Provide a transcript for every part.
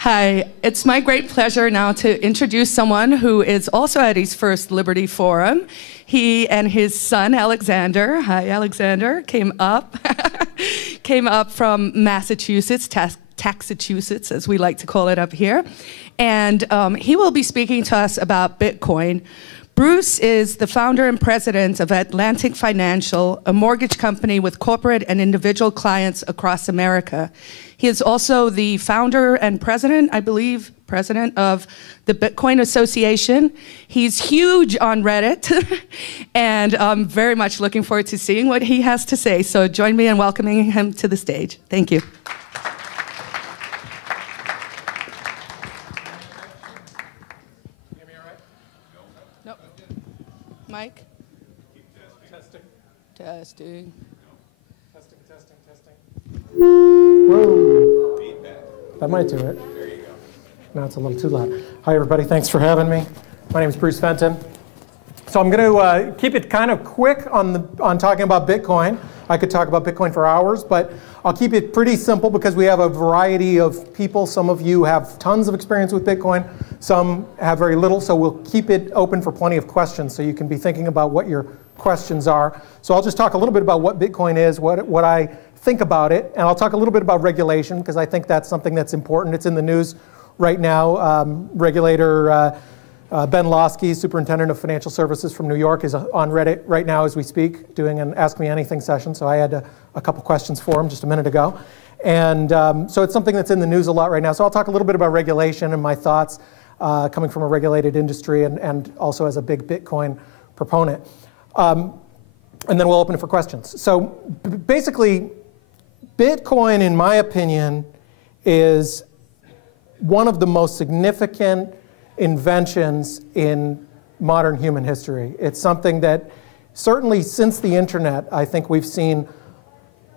Hi, it's my great pleasure now to introduce someone who is also at his first Liberty Forum. He and his son, Alexander, hi Alexander, came up from Massachusetts, Taxachusetts, as we like to call it up here. And he will be speaking to us about Bitcoin. Bruce is the founder and president of Atlantic Financial, a mortgage company with corporate and individual clients across America. He is also the founder and president, I believe, president of the Bitcoin Association. He's huge on Reddit, and I'm very much looking forward to seeing what he has to say. So join me in welcoming him to the stage. Thank you. Mike? Testing. Testing. Testing. Whoa. Feedback. That might do it. There you go. Now it's a little too loud. Hi, everybody. Thanks for having me. My name is Bruce Fenton. So I'm going to keep it kind of quick on talking about Bitcoin. I could talk about Bitcoin for hours, but I'll keep it pretty simple because we have a variety of people. Some of you have tons of experience with Bitcoin. Some have very little, so we'll keep it open for plenty of questions so you can be thinking about what your questions are. So I'll just talk a little bit about what Bitcoin is, what I think about it, and I'll talk a little bit about regulation because I think that's something that's important. It's in the news right now. Regulator Ben Losky, Superintendent of Financial Services from New York, is on Reddit right now as we speak, doing an Ask Me Anything session. So I had a couple questions for him just a minute ago. And so it's something that's in the news a lot right now. So I'll talk a little bit about regulation and my thoughts coming from a regulated industry and also as a big Bitcoin proponent. And then we'll open it for questions. So basically, Bitcoin, in my opinion, is one of the most significant inventions in modern human history. It's something that certainly since the internet, I think we've seen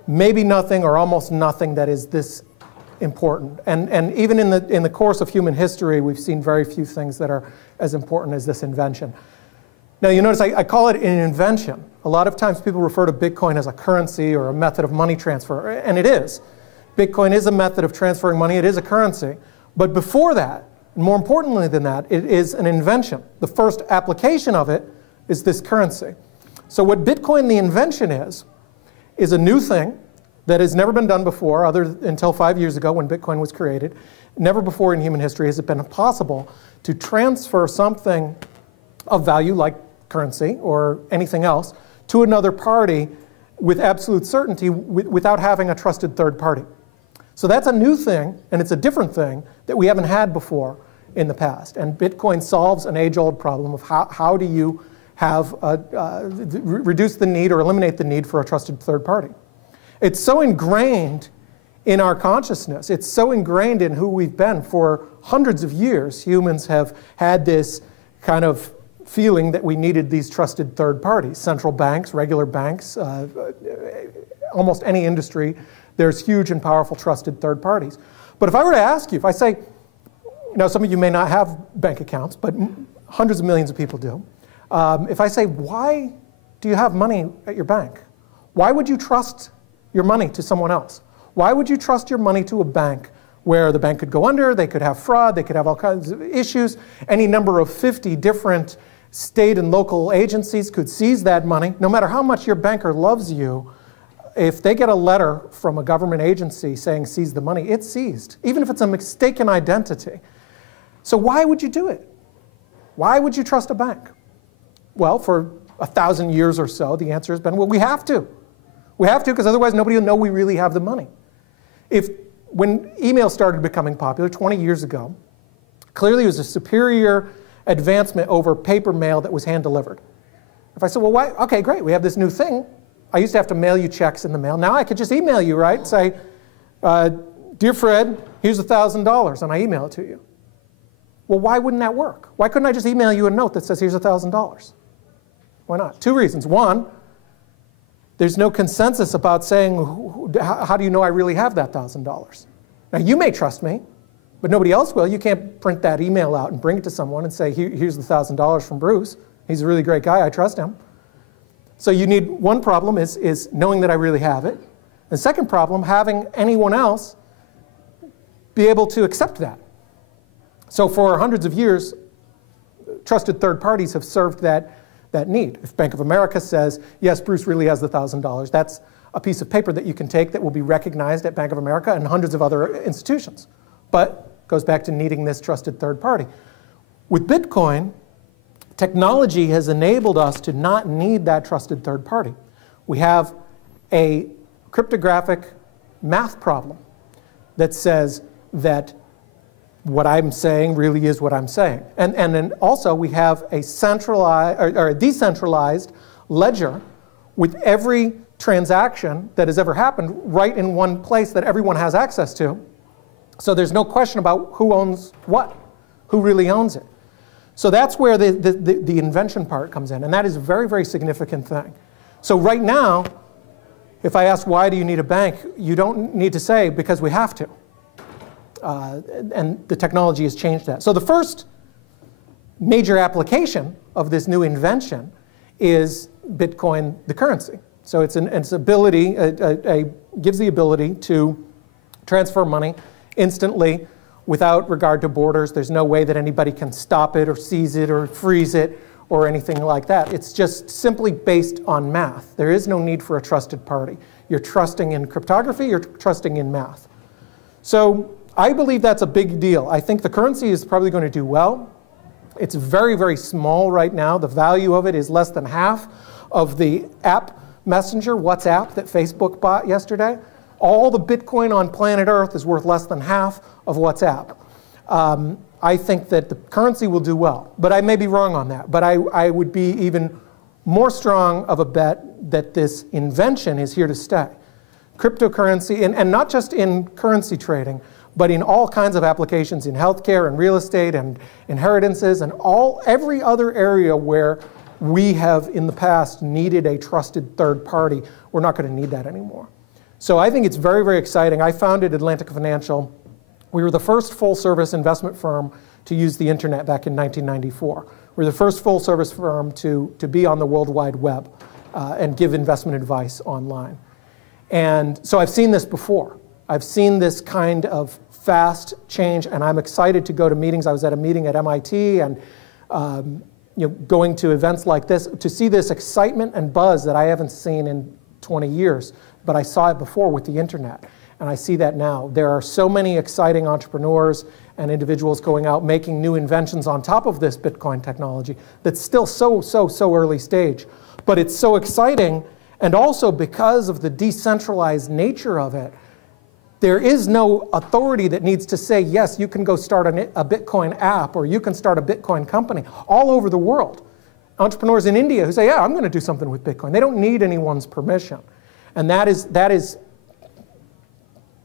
maybe nothing or almost nothing that is this important. And even in the course of human history, we've seen very few things that are as important as this invention. Now you notice I call it an invention. A lot of times people refer to Bitcoin as a currency or a method of money transfer, and it is. Bitcoin is a method of transferring money, it is a currency. But before that, and more importantly than that, it is an invention. The first application of it is this currency. So what Bitcoin, the invention is a new thing that has never been done before until 5 years ago when Bitcoin was created. Never before in human history has it been possible to transfer something of value like currency or anything else to another party with absolute certainty without having a trusted third party. So that's a new thing, and it's a different thing that we haven't had before in the past. And Bitcoin solves an age-old problem of how do you have reduce the need or eliminate the need for a trusted third party. It's so ingrained in our consciousness. It's so ingrained in who we've been for hundreds of years. Humans have had this kind of feeling that we needed these trusted third parties. Central banks, regular banks, almost any industry, there's huge and powerful trusted third parties. But if I were to ask you, if I say, some of you may not have bank accounts, but hundreds of millions of people do. If I say, why do you have money at your bank? Why would you trust your money to someone else? Why would you trust your money to a bank where the bank could go under, they could have fraud, they could have all kinds of issues, any number of 50 different state and local agencies could seize that money. No matter how much your banker loves you, if they get a letter from a government agency saying seize the money, it's seized, even if it's a mistaken identity. So why would you do it? Why would you trust a bank? Well, for 1,000 years or so, the answer has been, well, we have to. We have to because otherwise nobody will know we really have the money. When email started becoming popular 20 years ago, clearly it was a superior advancement over paper mail that was hand-delivered. If I said, well, why? Okay, great, we have this new thing. I used to have to mail you checks in the mail. Now I could just email you, right? Say, dear Fred, here's $1,000, and I email it to you. Well, why wouldn't that work? Why couldn't I just email you a note that says, here's $1,000? Why not? Two reasons. One, there's no consensus about saying, how do you know I really have that $1,000? Now, you may trust me, but nobody else will. You can't print that email out and bring it to someone and say, here's the $1,000 from Bruce. He's a really great guy. I trust him. So you need, one problem is knowing that I really have it. The second problem, having anyone else be able to accept that. So for hundreds of years, trusted third parties have served that need. If Bank of America says, yes, Bruce really has the $1,000, that's a piece of paper that you can take that will be recognized at Bank of America and hundreds of other institutions. But it goes back to needing this trusted third party. With Bitcoin, technology has enabled us to not need that trusted third party. We have a cryptographic math problem that says that what I'm saying really is what I'm saying. And then also we have a centralized or a decentralized ledger with every transaction that has ever happened right in one place that everyone has access to. So there's no question about who owns what, who really owns it. So that's where the invention part comes in, and that is a very, very significant thing. So right now, if I ask why do you need a bank, you don't need to say because we have to. And the technology has changed that. So the first major application of this new invention is Bitcoin, the currency. So it's ability, gives the ability to transfer money instantly without regard to borders. There's no way that anybody can stop it or seize it or freeze it or anything like that. It's just simply based on math. There is no need for a trusted party. You're trusting in cryptography, you're trusting in math. So I believe that's a big deal. I think the currency is probably going to do well. It's very, very small right now. The value of it is less than half of the app messenger, WhatsApp, that Facebook bought yesterday. All the Bitcoin on planet Earth is worth less than half of WhatsApp. I think that the currency will do well, but I may be wrong on that. But I would be even more strong of a bet that this invention is here to stay. Cryptocurrency, and not just in currency trading, but in all kinds of applications in healthcare and real estate and inheritances and every other area where we have in the past needed a trusted third party, we're not going to need that anymore. So I think it's very, very exciting. I founded Atlantic Financial. We were the first full-service investment firm to use the internet back in 1994. We're the first full-service firm to be on the World Wide Web and give investment advice online. And so I've seen this before. I've seen this kind of fast change, and I'm excited to go to meetings. I was at a meeting at MIT and going to events like this to see this excitement and buzz that I haven't seen in 20 years, but I saw it before with the internet. And I see that now. There are so many exciting entrepreneurs and individuals going out making new inventions on top of this Bitcoin technology that's still so early stage. But it's so exciting, and also because of the decentralized nature of it, there is no authority that needs to say, yes, you can go start a Bitcoin app or you can start a Bitcoin company all over the world. Entrepreneurs in India who say, yeah, I'm going to do something with Bitcoin. They don't need anyone's permission. And that is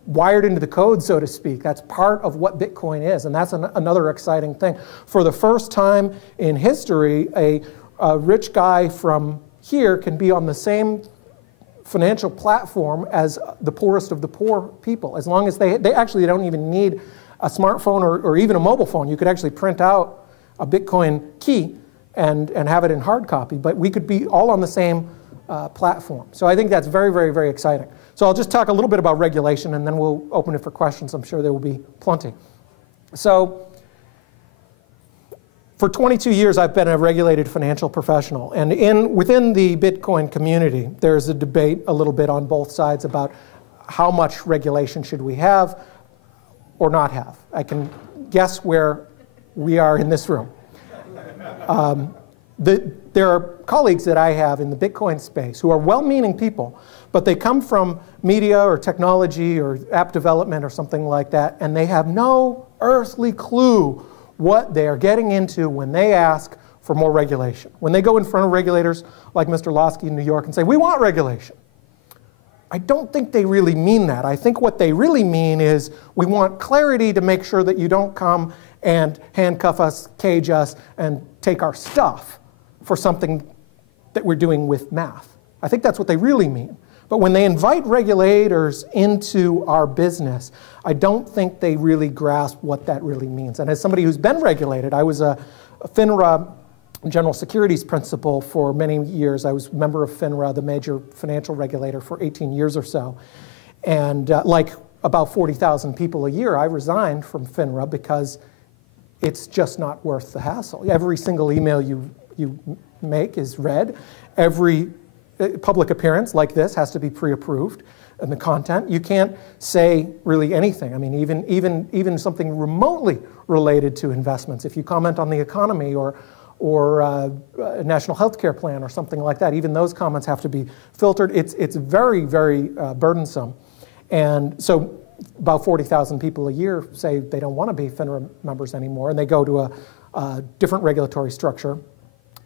wired into the code, so to speak. That's part of what Bitcoin is, and that's another exciting thing. For the first time in history, a rich guy from here can be on the same financial platform as the poorest of the poor people, as long as they actually don't even need a smartphone or even a mobile phone. You could actually print out a Bitcoin key and have it in hard copy, but we could be all on the same platform. So I think that's very, very, very exciting. So I'll just talk a little bit about regulation, and then we'll open it for questions. I'm sure there will be plenty. So for 22 years, I've been a regulated financial professional. And within the Bitcoin community, there's a debate a little bit on both sides about how much regulation should we have or not have. I can guess where we are in this room. There are colleagues that I have in the Bitcoin space who are well-meaning people, but they come from media or technology or app development or something like that, and they have no earthly clue what they are getting into when they ask for more regulation. When they go in front of regulators like Mr. Losky in New York and say, we want regulation, I don't think they really mean that. I think what they really mean is we want clarity to make sure that you don't come and handcuff us, cage us, and take our stuff for something that we're doing with math. I think that's what they really mean. But when they invite regulators into our business, I don't think they really grasp what that really means. And as somebody who's been regulated, I was a FINRA general securities principal for many years. I was a member of FINRA, the major financial regulator, for 18 years or so. And like about 40,000 people a year, I resigned from FINRA because it's just not worth the hassle. Every single email you make is read. Every public appearance like this has to be pre-approved. And the content, you can't say really anything. I mean, even something remotely related to investments. If you comment on the economy or a national health care plan or something like that, even those comments have to be filtered. It's very, very burdensome. And so about 40,000 people a year say they don't want to be FINRA members anymore, and they go to a different regulatory structure,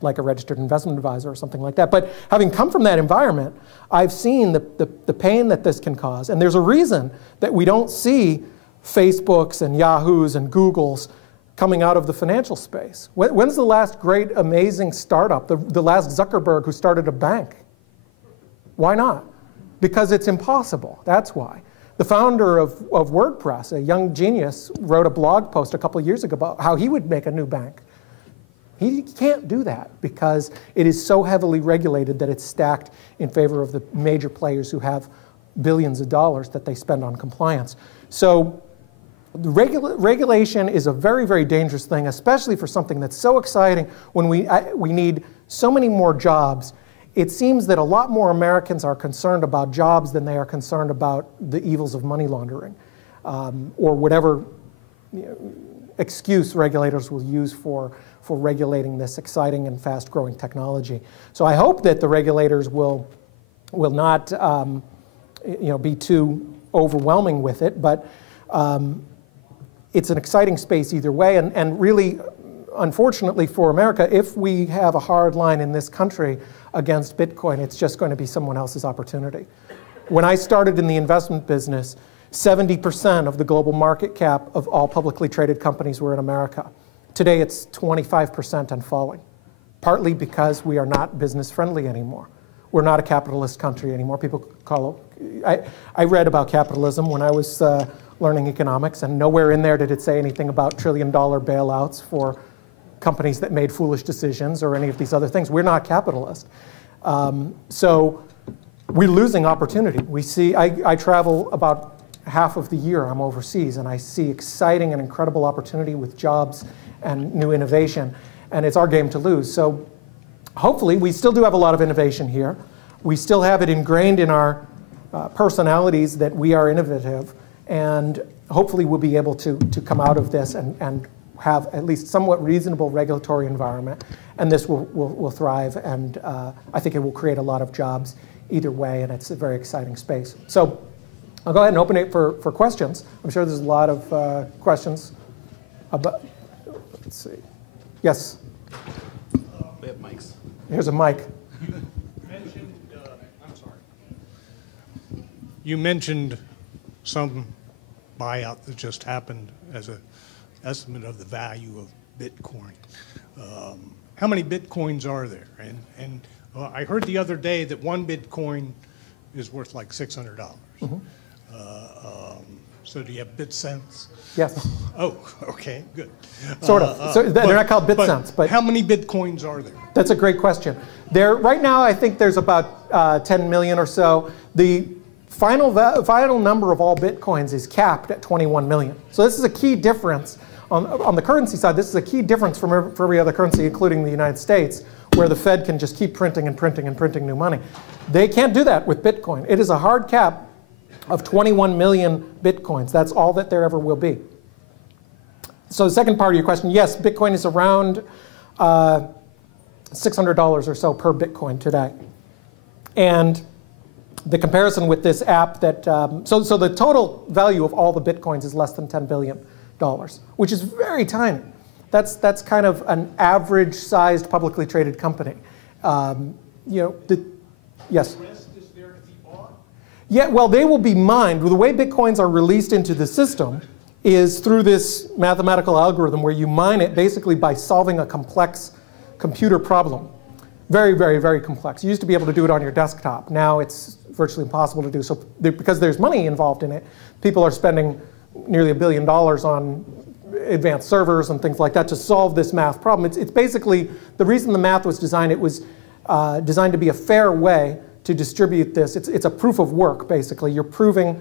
like a registered investment advisor or something like that. But having come from that environment, I've seen the pain that this can cause. And there's a reason that we don't see Facebooks and Yahoos and Googles coming out of the financial space. When's the last great, amazing startup, the last Zuckerberg who started a bank? Why not? Because it's impossible. That's why. The founder of WordPress, a young genius, wrote a blog post a couple of years ago about how he would make a new bank. He can't do that because it is so heavily regulated that it's stacked in favor of the major players who have billions of dollars that they spend on compliance. So the regulation is a very, very dangerous thing, especially for something that's so exciting when we need so many more jobs. It seems that a lot more Americans are concerned about jobs than they are concerned about the evils of money laundering or whatever excuse regulators will use for regulating this exciting and fast-growing technology. So I hope that the regulators will not be too overwhelming with it, but it's an exciting space either way. And really, unfortunately for America, if we have a hard line in this country against Bitcoin, it's just going to be someone else's opportunity. When I started in the investment business, 70% of the global market cap of all publicly traded companies were in America. Today it's 25% and falling, partly because we are not business friendly anymore. We're not a capitalist country anymore. People call it, I read about capitalism when I was learning economics, and nowhere in there did it say anything about trillion-dollar bailouts for companies that made foolish decisions or any of these other things. We're not capitalist. So we're losing opportunity. We see, I travel about half of the year, I'm overseas, and I see exciting and incredible opportunity with jobs and new innovation, and it's our game to lose. So hopefully, we still do have a lot of innovation here. We still have it ingrained in our personalities that we are innovative, and hopefully we'll be able to come out of this and have at least somewhat reasonable regulatory environment, and this will thrive, and I think it will create a lot of jobs either way, and it's a very exciting space. So I'll go ahead and open it for questions. I'm sure there's a lot of questions about, let's see. Yes? We have mics. Here's a mic. You mentioned some buyout that just happened as an estimate of the value of Bitcoin. How many Bitcoins are there? And I heard the other day that one Bitcoin is worth like $600. Mm-hmm. So do you have bit cents? Yes. Oh, okay, good. Sort of. So they're not called bit cents, but how many Bitcoins are there? That's a great question. Right now, I think there's about 10 million or so. The final number of all Bitcoins is capped at 21 million. So this is a key difference. On the currency side, this is a key difference from every other currency, including the United States, where the Fed can just keep printing and printing and printing new money. They can't do that with Bitcoin. It is a hard cap of 21 million Bitcoins. That's all that there ever will be. So the second part of your question, yes, Bitcoin is around $600 or so per Bitcoin today. And the comparison with this app that, so the total value of all the Bitcoins is less than $10 billion, which is very tiny. That's kind of an average-sized publicly traded company. Yes? Yeah, well, they will be mined. The way Bitcoins are released into the system is through this mathematical algorithm where you mine it basically by solving a complex computer problem. Very, very, very complex. You used to be able to do it on your desktop. Now it's virtually impossible to do. So because there's money involved in it, people are spending nearly $1 billion on advanced servers and things like that to solve this math problem. It's basically, the reason the math was designed, it was designed to be a fair way to distribute this. It's a proof of work, basically. You're proving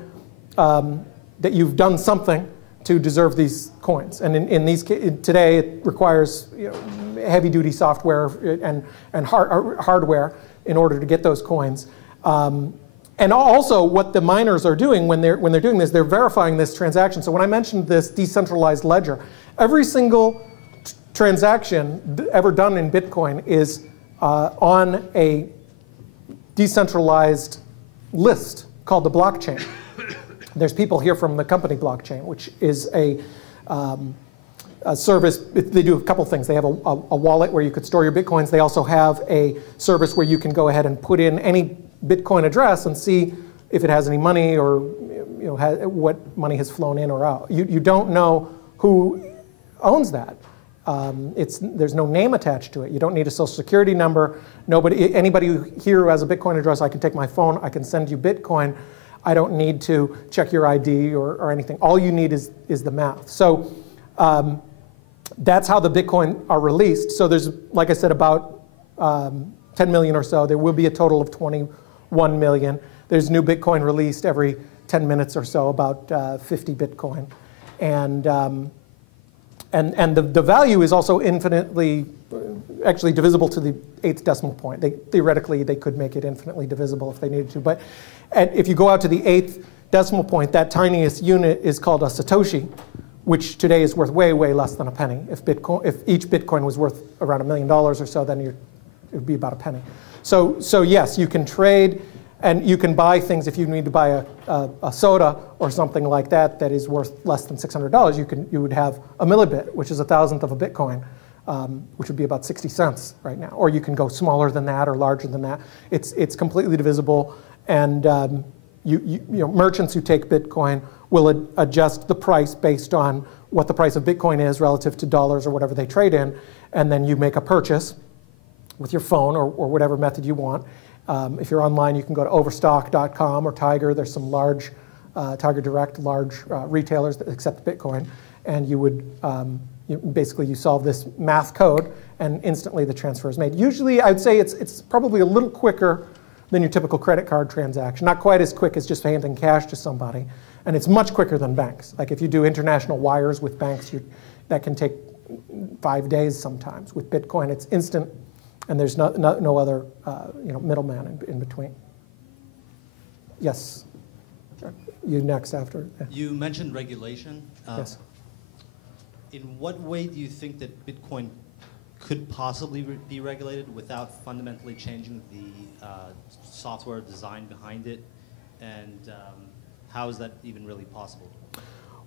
that you've done something to deserve these coins. And in these today, it requires heavy-duty software and hardware in order to get those coins. And also, what the miners are doing when they're doing this, they're verifying this transaction. So when I mentioned this decentralized ledger, every single transaction ever done in Bitcoin is on a decentralized list called the blockchain. There's people here from the company blockchain, which is a service. They do a couple things. They have a wallet where you could store your Bitcoins. They also have a service where you can go ahead and put in any Bitcoin address and see if it has any money or what money has flown in or out. You don't know who owns that. There's no name attached to it. You don't need a social security number. Anybody here who has a Bitcoin address, I can take my phone, I can send you Bitcoin. I don't need to check your ID or anything. All you need is the math. So that's how the Bitcoin are released. So there's, like I said, about 10 million or so. There will be a total of 21 million. There's new Bitcoin released every 10 minutes or so, about 50 Bitcoin. And the value is also infinitely, actually divisible to the 8th decimal point. Theoretically, they could make it infinitely divisible if they needed to. But if you go out to the 8th decimal point, that tiniest unit is called a Satoshi, which today is worth way, way less than a penny. If each Bitcoin was worth around $1 million or so, then it would be about a penny. So yes, you can trade and you can buy things. If you need to buy a soda or something like that that is worth less than $600, you would have a millibit, which is 1,000th of a Bitcoin, which would be about 60 cents right now. Or you can go smaller than that or larger than that. It's completely divisible, and merchants who take Bitcoin will adjust the price based on what the price of Bitcoin is relative to dollars or whatever they trade in, and then you make a purchase with your phone or whatever method you want. If you're online, you can go to overstock.com or Tiger. There's some large, Tiger Direct, large retailers that accept Bitcoin. And you would, basically you solve this math code and instantly the transfer is made. Usually, I'd say it's probably a little quicker than your typical credit card transaction. Not quite as quick as just handing cash to somebody. And it's much quicker than banks. Like if you do international wires with banks, that can take 5 days sometimes. With Bitcoin, it's instant. And there's no other middleman in between. Yes. You next after. Yeah. You mentioned regulation. Yes. In what way do you think that Bitcoin could possibly be regulated without fundamentally changing the software design behind it? And how is that even really possible?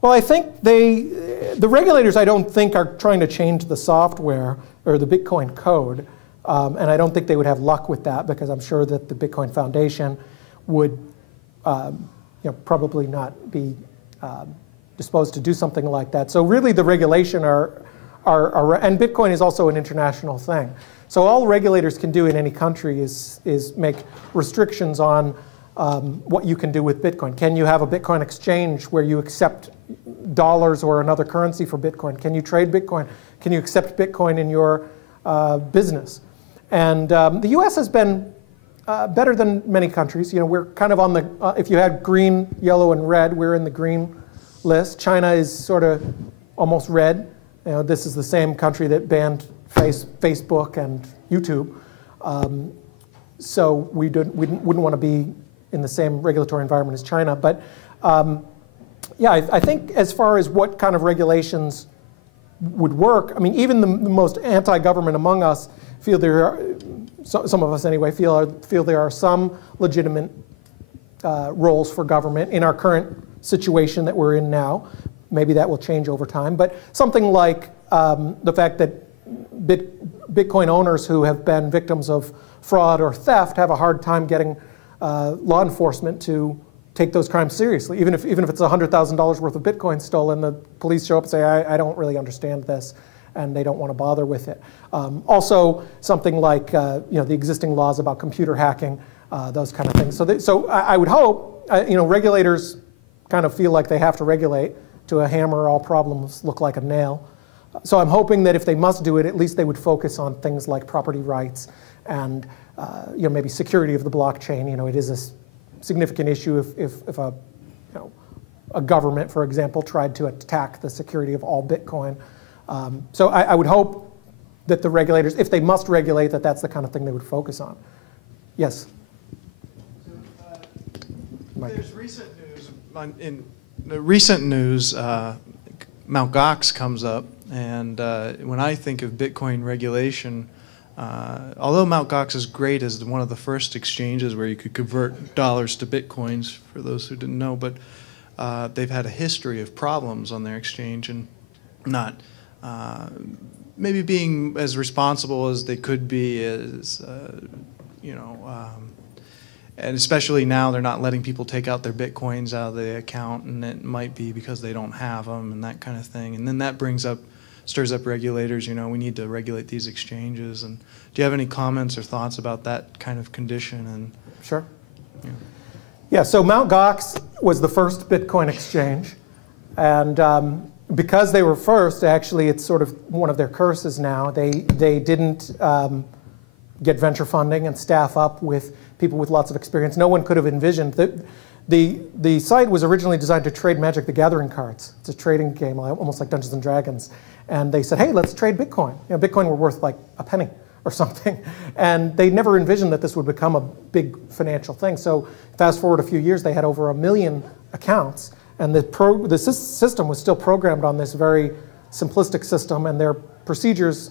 Well, I think the regulators, I don't think, are trying to change the software or the Bitcoin code. And I don't think they would have luck with that, because I'm sure that the Bitcoin Foundation would probably not be disposed to do something like that. So really the regulation and Bitcoin is also an international thing. So all regulators can do in any country is make restrictions on what you can do with Bitcoin. Can you have a Bitcoin exchange where you accept dollars or another currency for Bitcoin? Can you trade Bitcoin? Can you accept Bitcoin in your business? And the U.S. has been better than many countries. We're kind of on the, if you had green, yellow, and red, we're in the green list. China is sort of almost red. This is the same country that banned Facebook and YouTube. So we wouldn't want to be in the same regulatory environment as China. But yeah, I think as far as what kind of regulations would work, I mean, even the most anti-government among us feel there are, some of us anyway, feel there are some legitimate roles for government in our current situation that we're in now. Maybe that will change over time. But something like the fact that Bitcoin owners who have been victims of fraud or theft have a hard time getting law enforcement to take those crimes seriously. Even if it's $100,000 worth of Bitcoin stolen, the police show up and say, I don't really understand this, and they don't want to bother with it. Also, something like the existing laws about computer hacking, those kind of things. So I would hope regulators kind of feel like they have to regulate. To a hammer, all problems look like a nail. So I'm hoping that if they must do it, at least they would focus on things like property rights and maybe security of the blockchain. It is a significant issue if a a government, for example, tried to attack the security of all Bitcoin. So I would hope that the regulators, if they must regulate, that that's the kind of thing they would focus on. Yes? There's recent news. In the recent news, Mt. Gox comes up, and when I think of Bitcoin regulation, although Mt. Gox is great as one of the first exchanges where you could convert dollars to Bitcoins, for those who didn't know, but they've had a history of problems on their exchange and not maybe being as responsible as they could be, as and especially now they're not letting people take out their Bitcoins out of the account, and it might be because they don't have them and that kind of thing. And then that stirs up regulators. We need to regulate these exchanges. And do you have any comments or thoughts about that kind of condition? And sure. Yeah. So Mt. Gox was the first Bitcoin exchange, and because they were first, actually, it's sort of one of their curses now. They didn't get venture funding and staff up with people with lots of experience. No one could have envisioned that. The site was originally designed to trade Magic the Gathering cards. It's a trading game, almost like Dungeons and Dragons. And they said, hey, let's trade Bitcoin. Bitcoin were worth like a penny or something. And they never envisioned that this would become a big financial thing. So fast forward a few years, they had over 1 million accounts. And the system was still programmed on this very simplistic system, and their procedures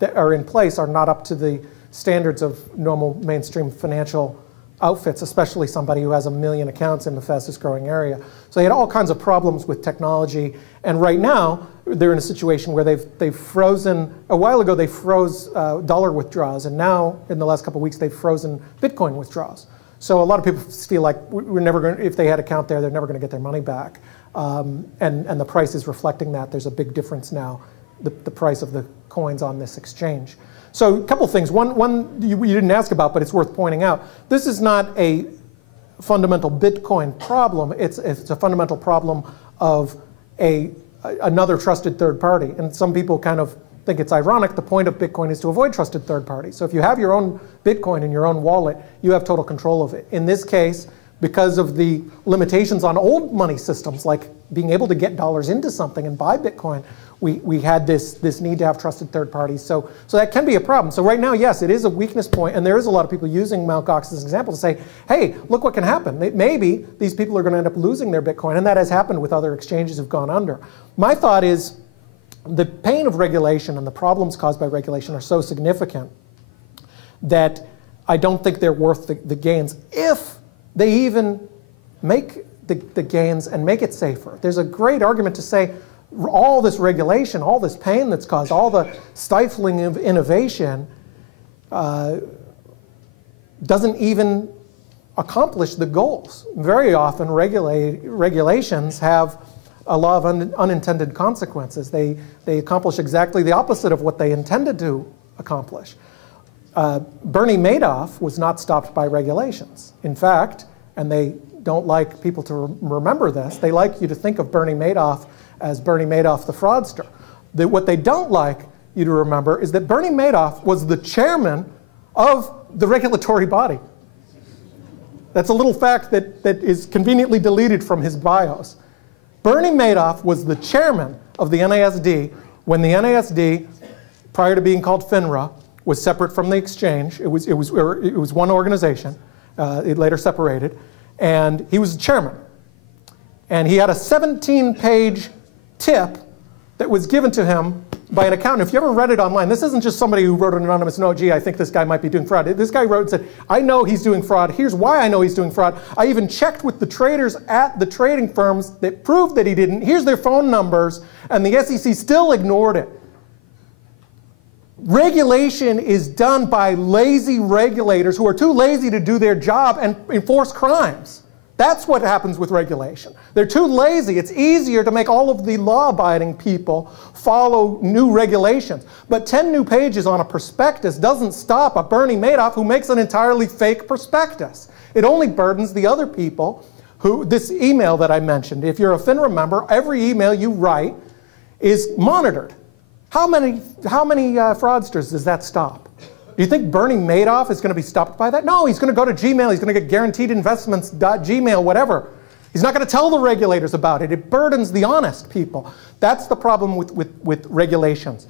that are in place are not up to the standards of normal mainstream financial outfits, especially somebody who has 1 million accounts in the fastest growing area. So they had all kinds of problems with technology. And right now, they're in a situation where they've frozen, a while ago they froze dollar withdrawals, and now in the last couple of weeks they've frozen Bitcoin withdrawals. So a lot of people feel like we're never going to, if they had an account there, they're never going to get their money back. And the price is reflecting that. There's a big difference now, the price of the coins on this exchange. So a couple things. One you didn't ask about, but it's worth pointing out. This is not a fundamental Bitcoin problem. It's a fundamental problem of another trusted third party. And some people kind of think it's ironic. The point of Bitcoin is to avoid trusted third parties. So if you have your own Bitcoin in your own wallet, you have total control of it. In this case, because of the limitations on old money systems, like being able to get dollars into something and buy Bitcoin, we had this need to have trusted third parties. So that can be a problem. So right now, yes, it is a weakness point, and there is a lot of people using Mt. Gox as an example to say, hey, look what can happen. Maybe these people are going to end up losing their Bitcoin, and that has happened with other exchanges who've gone under. My thought is the pain of regulation and the problems caused by regulation are so significant that I don't think they're worth the gains if they even make the gains and make it safer. There's a great argument to say all this regulation, all this pain that's caused, all the stifling of innovation doesn't even accomplish the goals. Very often regulations have a lot of unintended consequences. They accomplish exactly the opposite of what they intended to accomplish. Bernie Madoff was not stopped by regulations. In fact, and they don't like people to remember this, they like you to think of Bernie Madoff as Bernie Madoff the fraudster. What they don't like you to remember is that Bernie Madoff was the chairman of the regulatory body. That's a little fact that is conveniently deleted from his bios. Bernie Madoff was the chairman of the NASD when the NASD, prior to being called FINRA, was separate from the exchange. It was one organization. It later separated. And he was the chairman. And he had a 17-page tip that was given to him by an accountant. If you ever read it online, this isn't just somebody who wrote an anonymous note, gee, I think this guy might be doing fraud. This guy wrote and said, I know he's doing fraud. Here's why I know he's doing fraud. I even checked with the traders at the trading firms that proved that he didn't. Here's their phone numbers. And the SEC still ignored it. Regulation is done by lazy regulators who are too lazy to do their job and enforce crimes. That's what happens with regulation. They're too lazy. It's easier to make all of the law-abiding people follow new regulations. But 10 new pages on a prospectus doesn't stop a Bernie Madoff who makes an entirely fake prospectus. It only burdens the other people who, this email that I mentioned, if you're a FINRA member, every email you write is monitored. How many fraudsters does that stop? Do you think Bernie Madoff is going to be stopped by that? No, he's going to go to Gmail. He's going to get guaranteed investments.gmail, whatever. He's not going to tell the regulators about it. It burdens the honest people. That's the problem with regulations.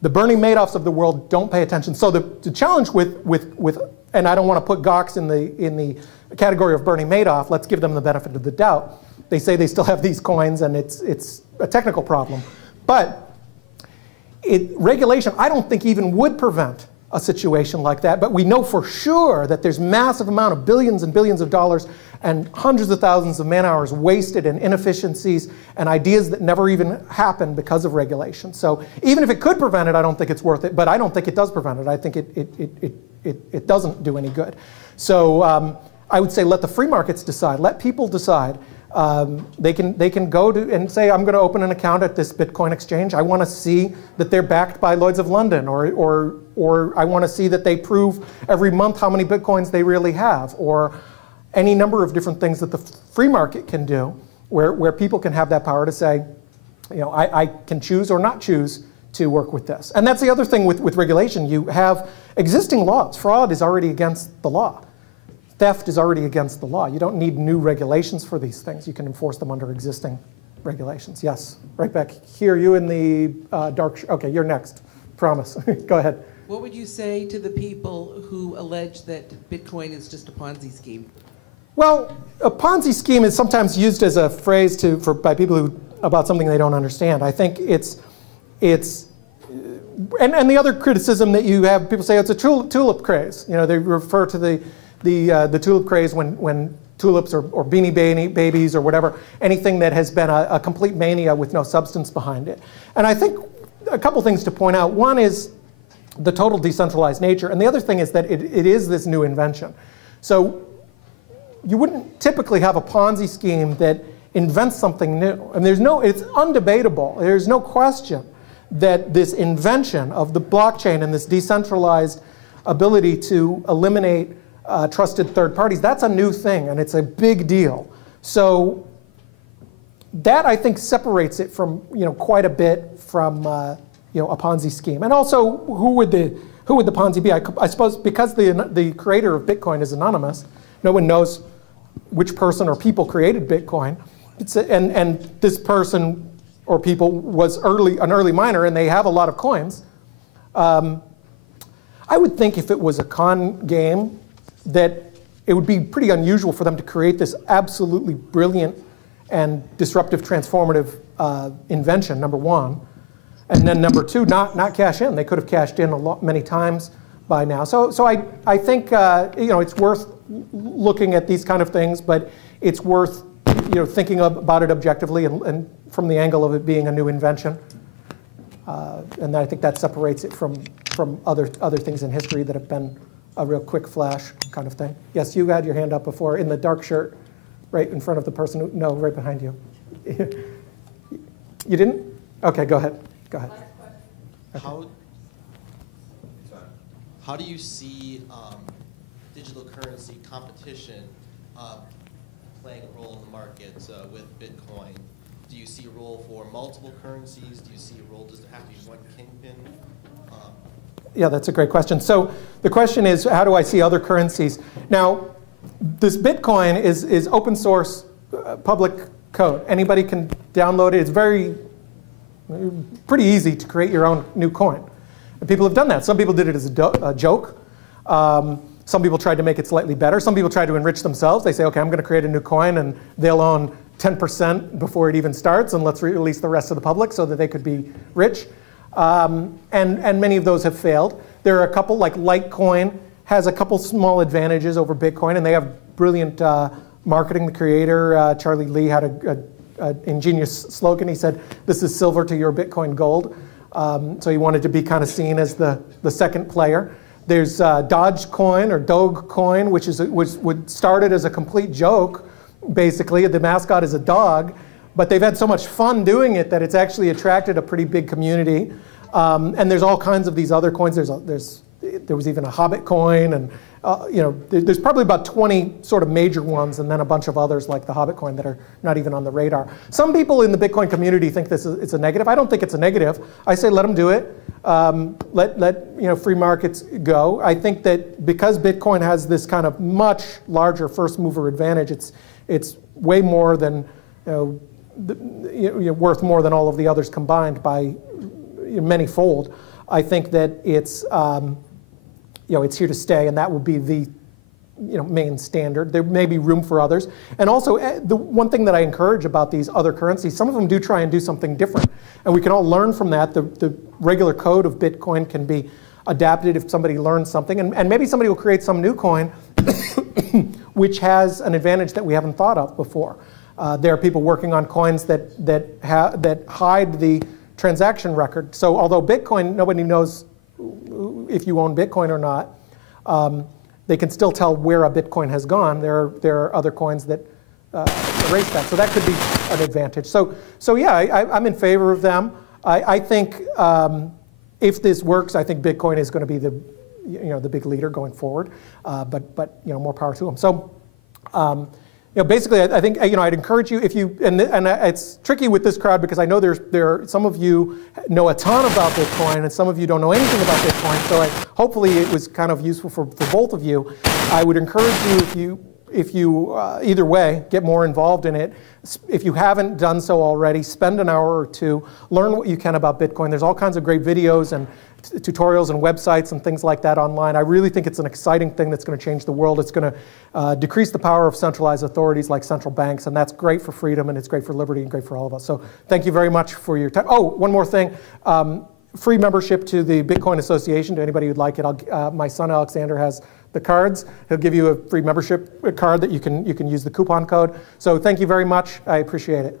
The Bernie Madoffs of the world don't pay attention. So the challenge with and I don't want to put Gox in the category of Bernie Madoff. Let's give them the benefit of the doubt. They say they still have these coins, and it's a technical problem. But regulation, I don't think even would prevent a situation like that. But we know for sure that there's massive amount of billions and billions of dollars and hundreds of thousands of man-hours wasted and inefficiencies and ideas that never even happened because of regulation. So even if it could prevent it, I don't think it's worth it. But I don't think it does prevent it. I think it doesn't do any good. So I would say let the free markets decide. Let people decide. They can go to and say, I'm going to open an account at this Bitcoin exchange. I want to see that they're backed by Lloyd's of London, or I want to see that they prove every month how many Bitcoins they really have, or any number of different things that the free market can do, where people can have that power to say, you know, I can choose or not choose to work with this. And that's the other thing with regulation. You have existing laws. Fraud is already against the law. Theft is already against the law. You don't need new regulations for these things. You can enforce them under existing regulations. Yes, right back here. You in the dark. Okay, you're next. Promise. Go ahead. What would you say to the people who allege that Bitcoin is just a Ponzi scheme? Well, a Ponzi scheme is sometimes used as a phrase by people about something they don't understand. I think and the other criticism that you have, people say it's a tulip craze. You know, they refer to the tulip craze when tulips or beanie babies or whatever, anything that has been a complete mania with no substance behind it. And I think a couple things to point out. One is the total decentralized nature, and the other thing is that it is this new invention. So you wouldn't typically have a Ponzi scheme that invents something new. And it's undebatable. There's no question that this invention of the blockchain and this decentralized ability to eliminate trusted third parties, that's a new thing, and it's a big deal. So that, I think, separates it from, quite a bit from, a Ponzi scheme. And also, who would the Ponzi be? I suppose because the creator of Bitcoin is anonymous, no one knows which person or people created Bitcoin. And this person or people was an early miner, and they have a lot of coins. I would think if it was a con game, that it would be pretty unusual for them to create this absolutely brilliant and disruptive, transformative invention, number one. And then number two, not cash in. They could have cashed in many times by now. So I think it's worth looking at these kind of things, but it's worth thinking about it objectively and from the angle of it being a new invention. And I think that separates it from other things in history that have been a real quick flash kind of thing. Yes, you had your hand up before in the dark shirt, right in front of the person no, right behind you. You didn't? Okay, go ahead. Go ahead. Okay. How do you see digital currency competition playing a role in the market with Bitcoin? Do you see a role for multiple currencies? Do you see a role, does it have to be one kingpin? Yeah, that's a great question. So the question is, how do I see other currencies? Now, this Bitcoin is open source public code. Anybody can download it. It's pretty easy to create your own new coin. And people have done that. Some people did it as a joke. Some people tried to make it slightly better. Some people tried to enrich themselves. They say, okay, I'm going to create a new coin, and they'll own 10% before it even starts, and let's release the rest of the public so that they could be rich. And many of those have failed. There are a couple, like Litecoin has a couple small advantages over Bitcoin, and they have brilliant marketing. The creator, Charlie Lee, had an ingenious slogan. He said, "This is silver to your Bitcoin gold." So he wanted to be kind of seen as the second player. There's Dogecoin or Dogecoin, which started as a complete joke. Basically, the mascot is a dog. But they've had so much fun doing it that it's actually attracted a pretty big community. And there's all kinds of these other coins. There was even a Hobbit coin, and there's probably about 20 sort of major ones, and then a bunch of others like the Hobbit coin that are not even on the radar. Some people in the Bitcoin community think it's a negative. I don't think it's a negative. I say let them do it. Let free markets go. I think that because Bitcoin has this kind of much larger first mover advantage, it's way more than, worth more than all of the others combined by many-fold. I think that it's, it's here to stay, and that will be the main standard. There may be room for others. And also, the one thing that I encourage about these other currencies, some of them do try and do something different. And we can all learn from that. The regular code of Bitcoin can be adapted if somebody learns something. And maybe somebody will create some new coin which has an advantage that we haven't thought of before. There are people working on coins that hide the transaction record. So although Bitcoin, nobody knows if you own Bitcoin or not, they can still tell where a Bitcoin has gone. There are other coins that erase that. So that could be an advantage. So yeah, I'm in favor of them. I think if this works, I think Bitcoin is going to be the big leader going forward. But more power to them. So basically, I think I'd encourage you, if you, and it's tricky with this crowd because I know some of you know a ton about Bitcoin and some of you don't know anything about Bitcoin. So hopefully it was kind of useful for both of you. I would encourage you, if you either way, get more involved in it. If you haven't done so already, spend an hour or two, learn what you can about Bitcoin. There's all kinds of great videos and tutorials and websites and things like that online. I really think it's an exciting thing that's going to change the world. It's going to decrease the power of centralized authorities like central banks, and that's great for freedom, and it's great for liberty, and great for all of us. So thank you very much for your time. Oh, one more thing. Free membership to the Bitcoin Association, to anybody who'd like it. My son Alexander has the cards. He'll give you a free membership card that you can use the coupon code. So thank you very much. I appreciate it.